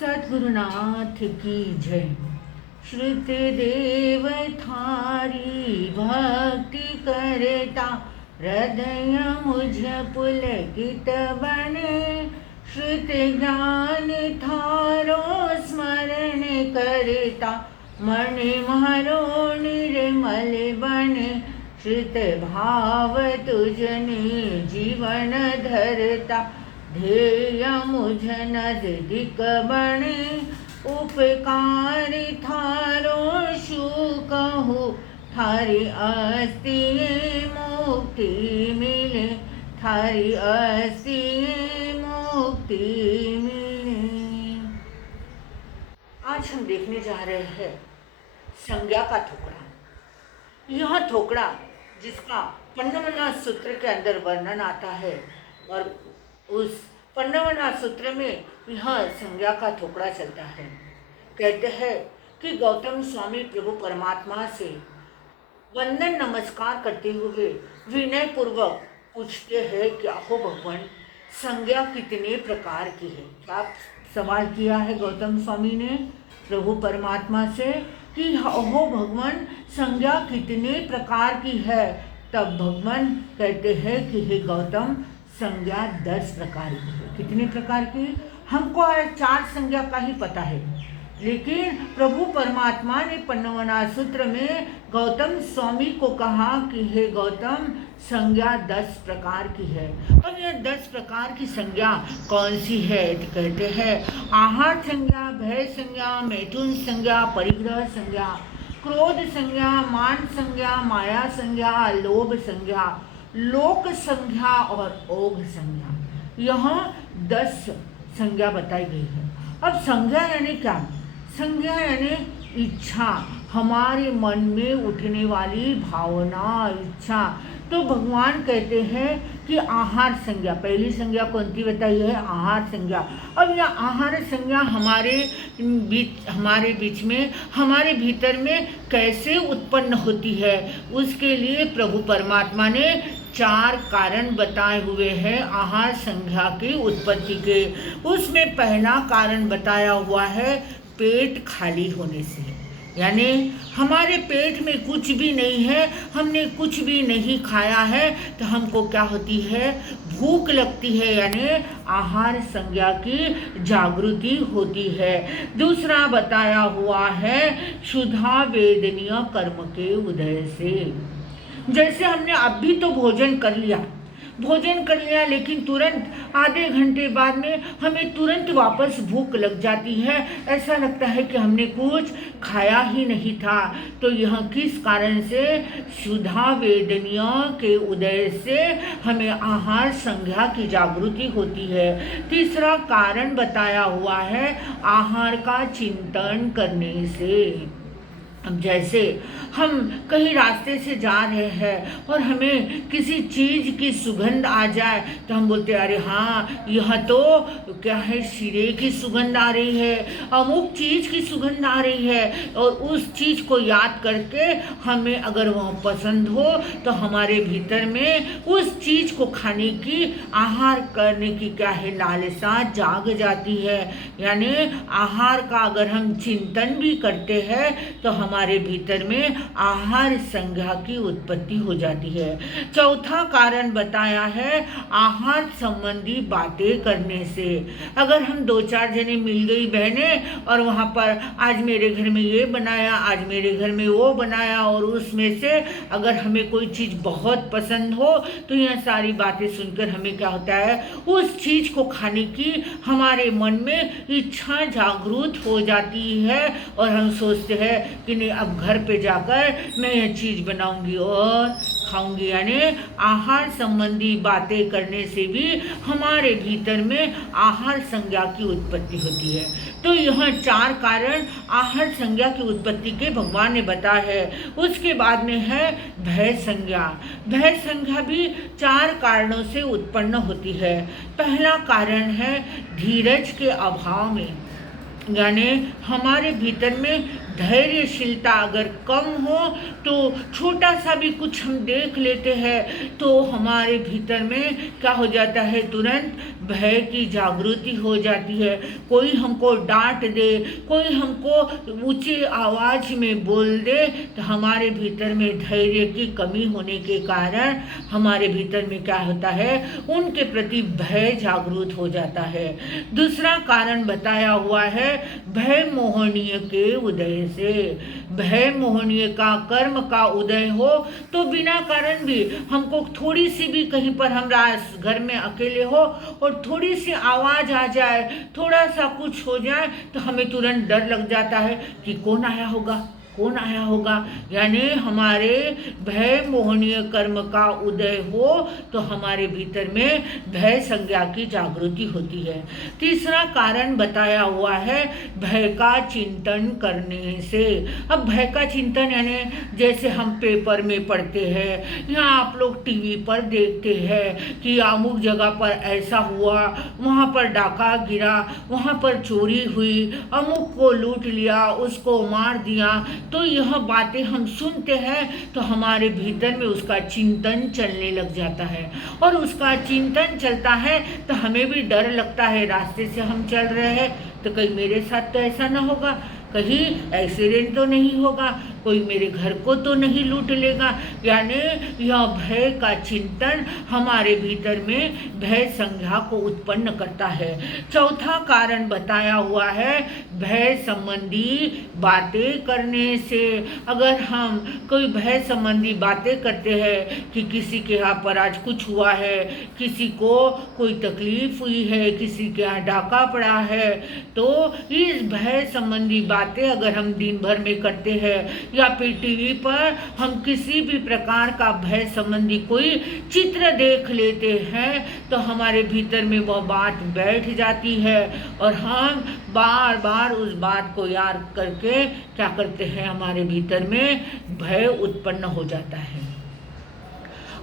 सद्गुरुनाथ की जय। श्रुति देव थारी भक्ति करता, हृदय मुझ पुलकित बने। श्रुति ज्ञान थारो स्मरण करता, मन मारो निर्मल बने। श्रुत भाव तुझने जीवन धरता, ध्येय मुझ नजदीक बने। उपकार थारो शु कहूँ, थारी अस्ति मुक्ति मिले। थारी अस्ति मुक्ति मिले। आज हम देखने जा रहे हैं संज्ञा का ठोकरा। यह ठोकरा जिसका 55वां सूत्र के अंदर वर्णन आता है, और उस 55वां सूत्र में यह संज्ञा का ठोकरा चलता है। कहते हैं कि गौतम स्वामी प्रभु परमात्मा से वंदन नमस्कार करते हुए विनय पूर्वक पूछते हैं कि अहो भगवान, संज्ञा कितने प्रकार की है। क्या सवाल किया है गौतम स्वामी ने प्रभु परमात्मा से कि अहो भगवान, संज्ञा कितने प्रकार की है। तब भगवान कहते हैं कि हे गौतम, संज्ञा 10 प्रकार की है। कितने प्रकार की? हमको 4 संज्ञा का ही पता है, लेकिन प्रभु परमात्मा ने 55वां सूत्र में गौतम स्वामी को कहा कि हे गौतम, संज्ञा 10 प्रकार की है। और यह 10 प्रकार की संज्ञा कौन सी है? तो कहते हैं आहार संज्ञा, भय संज्ञा, मैथुन संज्ञा, परिग्रह संज्ञा, क्रोध संज्ञा, मान संज्ञा, माया संज्ञा, लोभ संज्ञा, लोक संज्ञा और ओघ संज्ञा। यहाँ 10 संज्ञा बताई गई है। अब संज्ञा यानी क्या? संज्ञा यानी इच्छा, हमारे मन में उठने वाली भावना, इच्छा। तो भगवान कहते हैं कि आहार संज्ञा, पहली संज्ञा कौन सी बताई है? आहार संज्ञा। अब यह आहार संज्ञा हमारे बीच में, हमारे भीतर में कैसे उत्पन्न होती है, उसके लिए प्रभु परमात्मा ने 4 कारण बताए हुए हैं आहार संज्ञा की उत्पत्ति के। उसमें पहला कारण बताया हुआ है पेट खाली होने से, यानी हमारे पेट में कुछ भी नहीं है, हमने कुछ भी नहीं खाया है, तो हमको क्या होती है? भूख लगती है, यानी आहार संज्ञा की जागृति होती है। दूसरा बताया हुआ है क्षुधा वेदनीय कर्म के उदय से। जैसे हमने अभी तो भोजन कर लिया, लेकिन तुरंत आधे घंटे बाद में हमें तुरंत वापस भूख लग जाती है, ऐसा लगता है कि हमने कुछ खाया ही नहीं था। तो यह किस कारण से? क्षुधा वेदनीय के उदय से हमें आहार संज्ञा की जागृति होती है। तीसरा कारण बताया हुआ है आहार का चिंतन करने से। अब जैसे हम कहीं रास्ते से जा रहे हैं और हमें किसी चीज़ की सुगंध आ जाए, तो हम बोलते हैं अरे हाँ, यह तो क्या है, शीरे की सुगंध आ रही है, अमुक चीज़ की सुगंध आ रही है। और उस चीज़ को याद करके हमें अगर वह पसंद हो तो हमारे भीतर में उस चीज़ को खाने की, आहार करने की क्या है, लालसा जाग जाती है। यानी आहार का अगर हम चिंतन भी करते हैं तो हमारे भीतर में आहार संज्ञा की उत्पत्ति हो जाती है। चौथा कारण बताया है आहार संबंधी बातें करने से। अगर हम 2-4 जने मिल गई बहनें और वहाँ पर आज मेरे घर में ये बनाया, आज मेरे घर में वो बनाया, और उसमें से अगर हमें कोई चीज़ बहुत पसंद हो तो यह सारी बातें सुनकर हमें क्या होता है, उस चीज़ को खाने की हमारे मन में इच्छा जागृत हो जाती है, और हम सोचते हैं कि नहीं, अब घर पे जाकर मैं यह चीज़ बनाऊंगी और खाऊंगी। यानी आहार संबंधी बातें करने से भी हमारे भीतर में आहार संज्ञा की उत्पत्ति होती है। तो यह 4 कारण आहार संज्ञा की उत्पत्ति के भगवान ने बताया है। उसके बाद में है भय संज्ञा। भय संज्ञा भी 4 कारणों से उत्पन्न होती है। पहला कारण है धीरज के अभाव में, यानी हमारे भीतर में धैर्यशीलता अगर कम हो तो छोटा सा भी कुछ हम देख लेते हैं तो हमारे भीतर में क्या हो जाता है, तुरंत भय की जागृति हो जाती है। कोई हमको डांट दे, कोई हमको ऊंची आवाज में बोल दे, तो हमारे भीतर में धैर्य की कमी होने के कारण हमारे भीतर में क्या होता है, उनके प्रति भय जागृत हो जाता है। दूसरा कारण बताया हुआ है भय मोहनीय के उदय से। भय मोहनीय का कर्म का उदय हो तो बिना कारण भी हमको थोड़ी सी भी कहीं पर हम घर में अकेले हो और थोड़ी सी आवाज आ जाए, थोड़ा सा कुछ हो जाए, तो हमें तुरंत डर लग जाता है कि कौन आया होगा, कौन आया होगा। यानी हमारे भय मोहनीय कर्म का उदय हो तो हमारे भीतर में भय संज्ञा की जागृति होती है। तीसरा कारण बताया हुआ है भय का चिंतन करने से। अब भय का चिंतन यानी जैसे हम पेपर में पढ़ते हैं या आप लोग टीवी पर देखते हैं कि अमुक जगह पर ऐसा हुआ, वहाँ पर डाका गिरा, वहाँ पर चोरी हुई, अमुक को लूट लिया, उसको मार दिया। तो यह बातें हम सुनते हैं तो हमारे भीतर में उसका चिंतन चलने लग जाता है, और उसका चिंतन चलता है तो हमें भी डर लगता है। रास्ते से हम चल रहे हैं तो कहीं मेरे साथ तो ऐसा ना होगा, कहीं एक्सीडेंट तो नहीं होगा, कोई मेरे घर को तो नहीं लूट लेगा। यानी यह भय का चिंतन हमारे भीतर में भय संज्ञा को उत्पन्न करता है। चौथा कारण बताया हुआ है भय संबंधी बातें करने से। अगर हम कोई भय संबंधी बातें करते हैं कि किसी के यहाँ पर आज कुछ हुआ है, किसी को कोई तकलीफ हुई है, किसी के यहाँ डाका पड़ा है, तो इस भय संबंधी बातें अगर हम दिन भर में करते हैं या फिर टीवी पर हम किसी भी प्रकार का भय संबंधी कोई चित्र देख लेते हैं तो हमारे भीतर में वह बात बैठ जाती है और हम बार बार उस बात को याद करके क्या करते हैं, हमारे भीतर में भय उत्पन्न हो जाता है।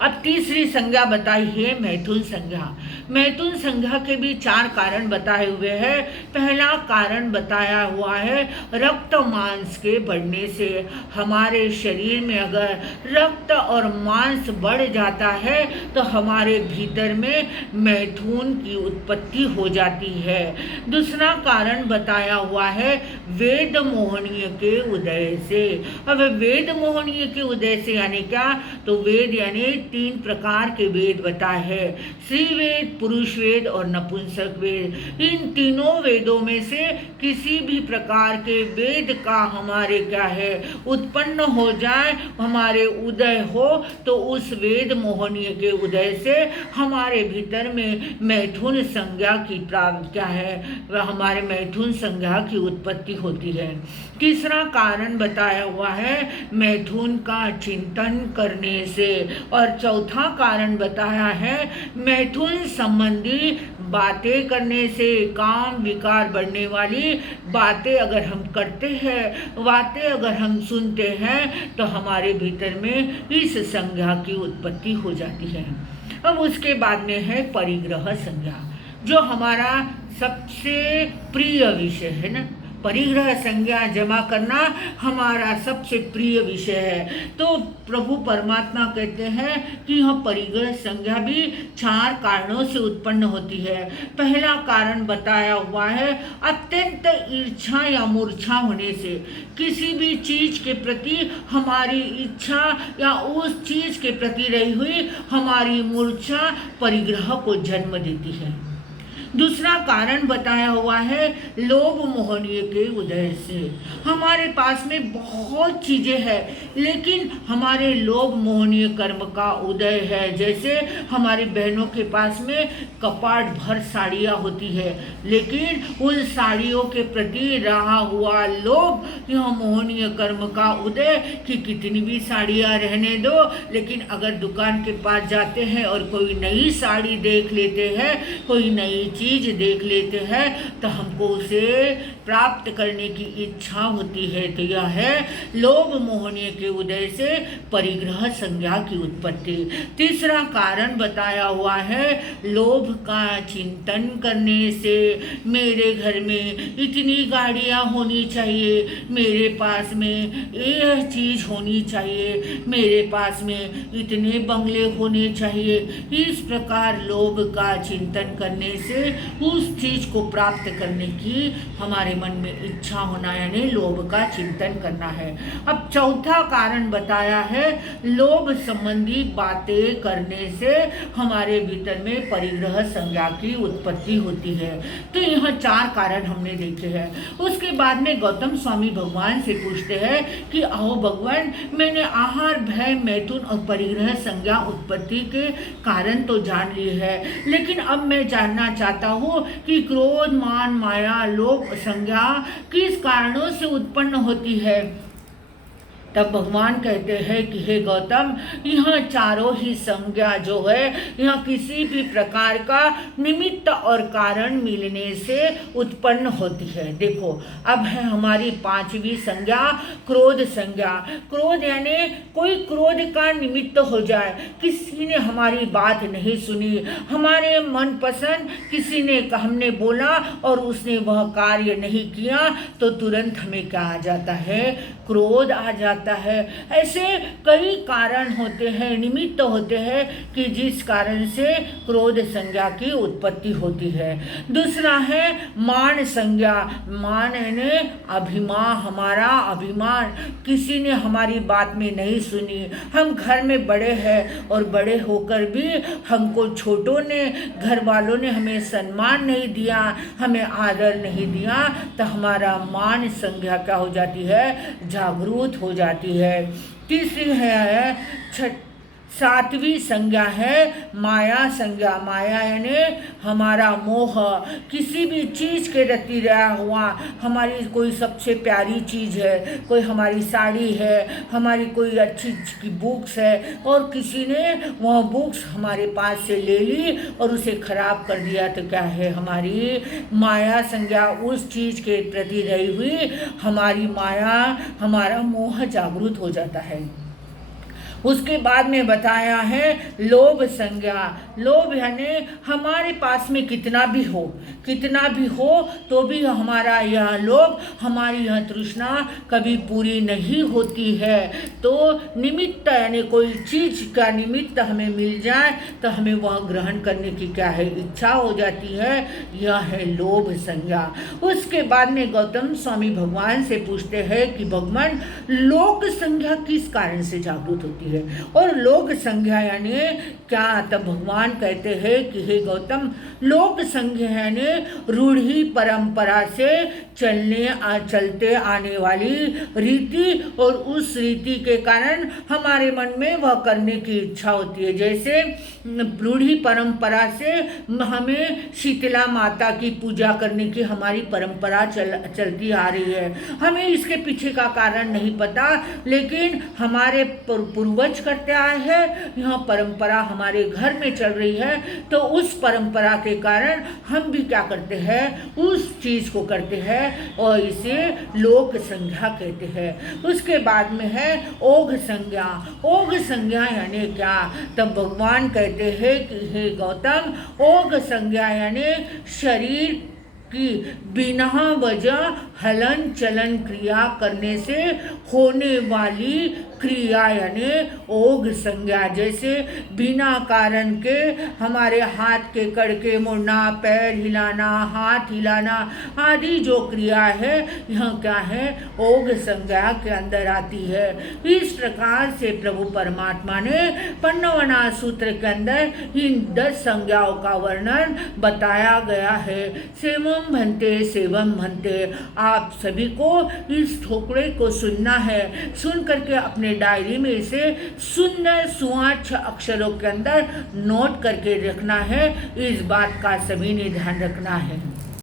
अब तीसरी संज्ञा बताई है मैथुन संज्ञा। मैथुन संज्ञा के भी 4 कारण बताए हुए हैं। पहला कारण बताया हुआ है रक्त मांस के बढ़ने से। हमारे शरीर में अगर रक्त और मांस बढ़ जाता है तो हमारे भीतर में मैथुन की उत्पत्ति हो जाती है। दूसरा कारण बताया हुआ है वेद मोहनीय के उदय से। अब वेद मोहनीय के उदय से यानी क्या, तो वेद यानी 3 प्रकार के वेद बताए हैं, श्री वेद, पुरुष वेद और नपुंसक वेद। इन तीनों वेदों में से किसी भी प्रकार के वेद का हमारे क्या है उत्पन्न हो जाए, हमारे उदय हो, तो उस वेद मोहनीय के उदय से हमारे भीतर में मैथुन संज्ञा की प्राप्ति क्या है, वह हमारे मैथुन संज्ञा की उत्पत्ति होती है। तीसरा कारण बताया हुआ है मैथुन का चिंतन करने से। और चौथा कारण बताया है मैथुन संबंधी बातें करने से। काम विकार बढ़ने वाली बातें अगर हम करते हैं, बातें अगर हम सुनते हैं, तो हमारे भीतर में इस संज्ञा की उत्पत्ति हो जाती है। अब उसके बाद में है परिग्रह संज्ञा, जो हमारा सबसे प्रिय विषय है ना। परिग्रह संज्ञा जमा करना हमारा सबसे प्रिय विषय है। तो प्रभु परमात्मा कहते हैं कि यह परिग्रह संज्ञा भी 4 कारणों से उत्पन्न होती है। पहला कारण बताया हुआ है अत्यंत ईर्ष्या या मूर्छा होने से। किसी भी चीज के प्रति हमारी इच्छा या उस चीज के प्रति रही हुई हमारी मूर्छा परिग्रह को जन्म देती है। दूसरा कारण बताया हुआ है लोभ मोहनीय के उदय से। हमारे पास में बहुत चीजें हैं, लेकिन हमारे लोभ मोहनीय कर्म का उदय है। जैसे हमारी बहनों के पास में कपाट भर साड़ियाँ होती है, लेकिन उन साड़ियों के प्रति रहा हुआ लोभ, यह मोहनीय कर्म का उदय कि कितनी भी साड़ियाँ रहने दो, लेकिन अगर दुकान के पास जाते हैं और कोई नई साड़ी देख लेते हैं, कोई नई चीज देख लेते हैं, तो हमको उसे प्राप्त करने की इच्छा होती है। तो यह है लोभ मोहनीय के उदय से परिग्रह संज्ञा की उत्पत्ति। तीसरा कारण बताया हुआ है लोभ का चिंतन करने से। मेरे घर में इतनी गाड़ियाँ होनी चाहिए, मेरे पास में यह चीज होनी चाहिए, मेरे पास में इतने बंगले होने चाहिए। इस प्रकार लोभ का चिंतन करने से उस चीज़ को प्राप्त करने की हमारे मन में इच्छा होना, यानी लोभ का चिंतन करना है। अब चौथा कारण बताया है, लोभ संबंधी बातें करने से हमारे भीतर में परिग्रह संज्ञा की उत्पत्ति होती है। तो यह 4 कारण हमने देखे हैं। उसके बाद में गौतम स्वामी भगवान से पूछते हैं कि आओ भगवान, मैंने आहार, भय, मैथुन और परिग्रह संज्ञा उत्पत्ति के कारण तो जान लिए है, लेकिन अब मैं जानना चाहता हूँ कि क्रोध, मान, माया, लोभ संज्ञा किस कारणों से उत्पन्न होती है। तब भगवान कहते हैं कि हे गौतम, यह चारों ही संज्ञा जो है, यह किसी भी प्रकार का निमित्त और कारण मिलने से उत्पन्न होती है। देखो, अब है हमारी 5वीं संज्ञा, क्रोध संज्ञा। क्रोध यानी कोई क्रोध का निमित्त हो जाए, किसी ने हमारी बात नहीं सुनी, हमारे मनपसंद किसी ने हमने बोला और उसने वह कार्य नहीं किया, तो तुरंत हमें क्या आ जाता है, क्रोध आ जाता है। ऐसे कई कारण होते हैं, निमित्त होते हैं कि जिस कारण से क्रोध संज्ञा की उत्पत्ति होती है। दूसरा है मान संज्ञा। मान यानी अभिमान, हमारा अभिमान, किसी ने हमारी बात में नहीं सुनी, हम घर में बड़े हैं और बड़े होकर भी हमको छोटों ने, घर वालों ने हमें सम्मान नहीं दिया, हमें आदर नहीं दिया, तो हमारा मान संज्ञा क्या हो जाती है, जागृत हो जाती है। तीसरी है 7वीं संज्ञा है माया संज्ञा। माया यानी हमारा मोह, किसी भी चीज़ के रति रहा हुआ, हमारी कोई सबसे प्यारी चीज़ है, कोई हमारी साड़ी है, हमारी कोई अच्छी की बुक्स है, और किसी ने वह बुक्स हमारे पास से ले ली और उसे खराब कर दिया, तो क्या है, हमारी माया संज्ञा, उस चीज़ के प्रति रही हुई हमारी माया, हमारा मोह जागृत हो जाता है। उसके बाद में बताया है लोभ संज्ञा। लोभ यानी हमारे पास में कितना भी हो तो भी हमारा यह लोभ, हमारी यह तृष्णा कभी पूरी नहीं होती है। तो निमित्त यानी कोई चीज़ का निमित्त हमें मिल जाए तो हमें वह ग्रहण करने की क्या है, इच्छा हो जाती है, यह है लोभ संज्ञा। उसके बाद में गौतम स्वामी भगवान से पूछते हैं कि भगवान, लोक संज्ञा किस कारण से जागृत होती है और लोक संज्ञा यानी क्या। तब भगवान कहते हैं कि हे गौतम, लोक संज्ञा यानी रूढ़ी परंपरा से चलते आने वाली रीति, और उस रीति के कारण हमारे मन में वह करने की इच्छा होती है। जैसे रूढ़ी परंपरा से हमें शीतला माता की पूजा करने की हमारी परंपरा चलती आ रही है, हमें इसके पीछे का कारण नहीं पता, लेकिन हमारे पूर्वज करते आए हैं, यह परंपरा हमारे घर में चल रही है, तो उस परंपरा के कारण हम भी क्या करते हैं, उस चीज़ को करते हैं और इसे लोक संज्ञा कहते हैं। उसके बाद में है ओघ संज्ञा। ओघ संज्ञा यानी क्या। तब भगवान कहते हैं कि हे गौतम, ओघ संज्ञा यानी शरीर कि बिना वजह हलन चलन क्रिया करने से होने वाली क्रिया यानी ओघ संज्ञा। जैसे बिना कारण के हमारे हाथ के कड़के मुड़ना, पैर हिलाना, हाथ हिलाना आदि जो क्रिया है, यह क्या है, ओघ संज्ञा के अंदर आती है। इस प्रकार से प्रभु परमात्मा ने पन्नवना सूत्र के अंदर इन 10 संज्ञाओं का वर्णन बताया गया है। सेवम भंते। आप सभी को इस ठोकरे को सुनना है, सुन करके अपने डायरी में इसे सुंदर सुआच्छ अक्षरों के अंदर नोट करके रखना है। इस बात का सभी ने ध्यान रखना है।